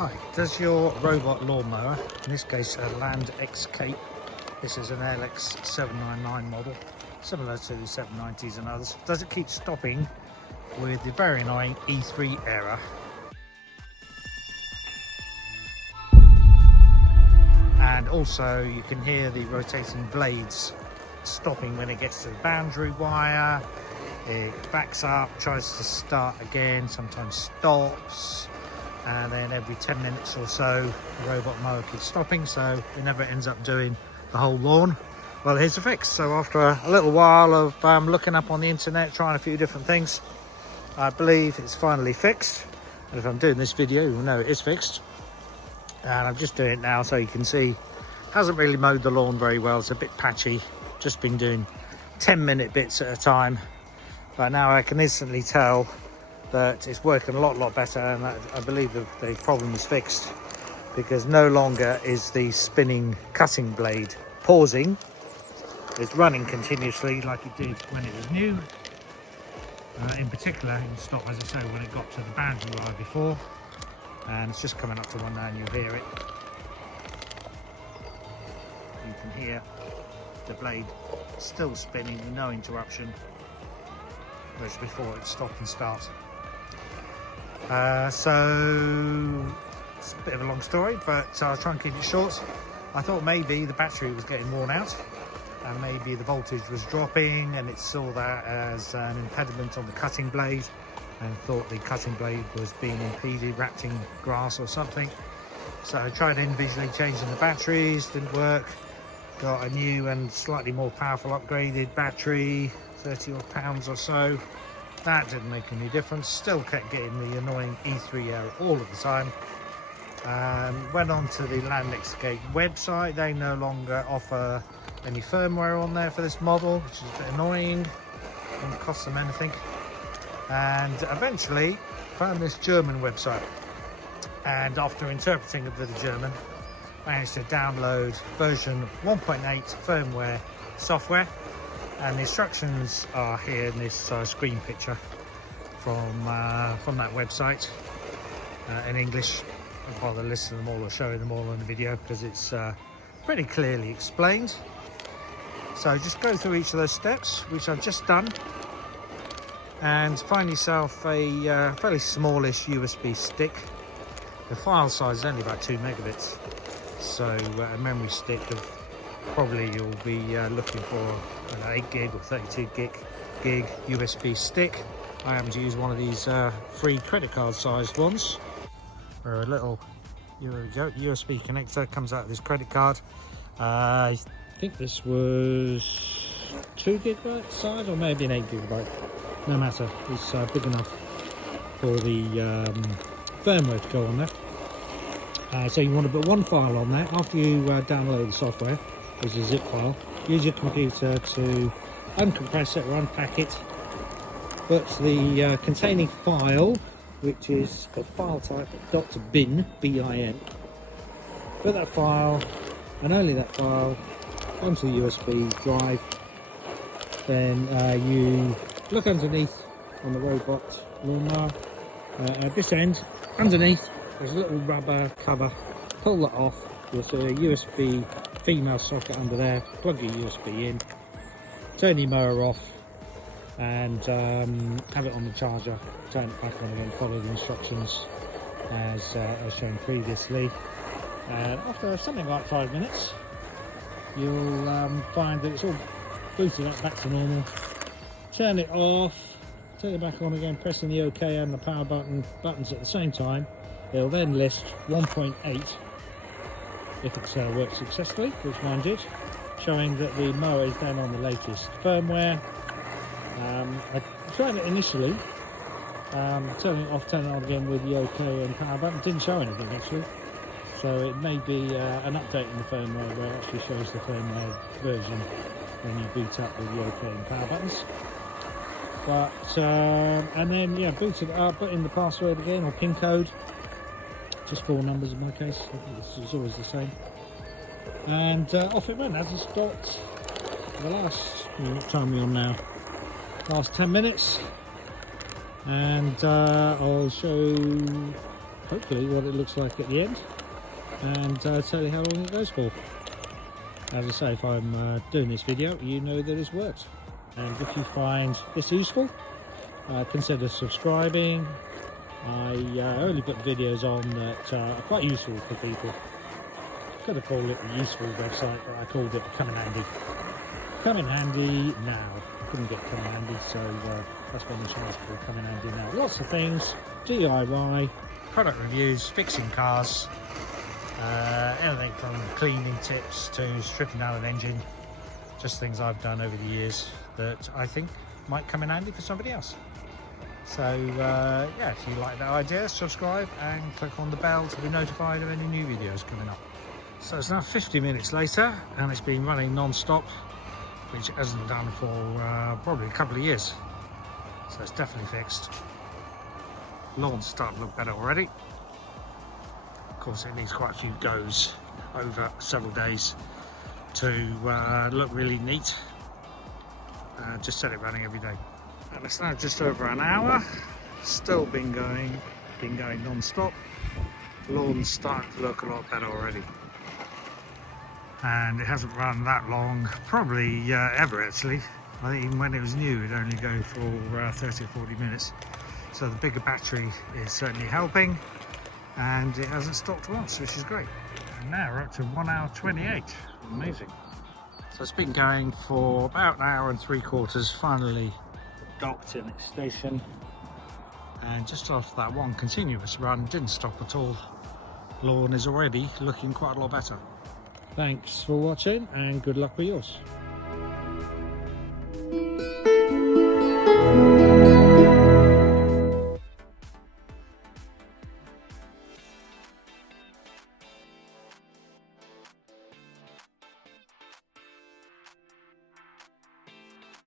Hi, does your robot lawnmower, in this case a Landxcape, this is an LX799 model, similar to the 790s and others, does it keep stopping with the very annoying E3 error? And also you can hear the rotating blades stopping when it gets to the boundary wire. It backs up, tries to start again, sometimes stops, and then every 10 minutes or so the robot mower keeps stopping, so it never ends up doing the whole lawn. Well, here's the fix. So after a little while of looking up on the internet, trying a few different things, I believe it's finally fixed. And if I'm doing this video, you'll know it is fixed. And I'm just doing it now so you can see. Hasn't really mowed the lawn very well, it's a bit patchy. Just been doing 10-minute bits at a time. But now I can instantly tell that it's working a lot better, and I believe the problem is fixed, because no longer is the spinning cutting blade pausing. It's running continuously like it did when it was new. In particular, it stopped, as I say, when it got to the boundary wire before, and it's just coming up to one now and you'll hear it. You can hear the blade still spinning with no interruption, whereas before it stopped and started. So it's a bit of a long story, but I'll try and keep it short. I thought maybe the battery was getting worn out and maybe the voltage was dropping, and it saw that as an impediment on the cutting blade and thought the cutting blade was being impeded, wrapped in grass or something. So I tried individually changing the batteries, didn't work. Got a new and slightly more powerful upgraded battery, 30 odd pounds or so. That didn't make any difference. Still kept getting the annoying E3 error all of the time. Went on to the Landxcape website. They no longer offer any firmware on there for this model, which is a bit annoying. Doesn't cost them anything. And eventually found this German website. And after interpreting a bit of German, managed to download version 1.8 firmware software. And the instructions are here in this screen picture from that website in English. I'll bother listing them all or showing them all in the video because it's pretty clearly explained. So just go through each of those steps, which I've just done, and find yourself a fairly smallish USB stick. The file size is only about 2 megabits, so a memory stick of probably you'll be looking for an 8 gig or 32 gig USB stick. I happen to use one of these free credit card sized ones, where a little USB connector comes out of this credit card. I think this was 2 gigabyte size, or maybe an 8 gigabyte. No matter, it's big enough for the firmware to go on there. So you want to put one file on there. After you download the software, which is a zip file, use your computer to uncompress it or unpack it. Put the containing file, which is a file type .bin, B-I-N. Put that file, and only that file, onto the USB drive. Then you look underneath on the robot lawnmower. At this end, underneath, there's a little rubber cover. Pull that off. You'll see a USB female socket under there. Plug your USB in, turn your mower off, and have it on the charger. Turn it back on again, follow the instructions as shown previously. And after something like 5 minutes, you'll find that it's all booted up back to normal. Turn it off, turn it back on again, pressing the OK and the power buttons at the same time. It'll then list 1.8 if it's worked successfully, which mine did, showing that the mower is then on the latest firmware. I tried it initially, turning it off, turning it on again with the OK and power button. Didn't show anything actually, so it may be an update in the firmware where it actually shows the firmware version when you boot up with the OK and power buttons. But and then yeah, boot it up, put in the password again or PIN code. Just 4 numbers in my case. I think this is always the same. And off it went. As it's got the last, what time are we on now? Last 10 minutes. And I'll show hopefully what it looks like at the end, and tell you how long it goes for. As I say, if I'm doing this video, you know that it's worked. And if you find this useful, consider subscribing. I only put videos on that are quite useful for people. Could have called it a useful website, but I called it Come in Handy. Come in Handy now. Couldn't get Come in Handy, so that's when it's called Come in Handy now. Lots of things, DIY, product reviews, fixing cars, anything from cleaning tips to stripping down an engine. Just things I've done over the years that I think might come in handy for somebody else. So yeah, if you like that idea, subscribe and click on the bell to be notified of any new videos coming up. So it's now 50 minutes later and it's been running non-stop, which it hasn't done for probably a couple of years. So it's definitely fixed. Lawn's starting to look better already. Of course, it needs quite a few goes over several days to look really neat. Just set it running every day. And it's now just over an hour. Still been going non-stop. Lawn's starting to look a lot better already. And it hasn't run that long, probably ever actually. I think even when it was new, it'd only go for 30 or 40 minutes. So the bigger battery is certainly helping, and it hasn't stopped once, which is great. And now we're up to 1 hour 28. Amazing. So it's been going for about an hour and 3/4. Finally docked in its station, and just after that one continuous run, didn't stop at all. Lawn is already looking quite a lot better. Thanks for watching and good luck with yours.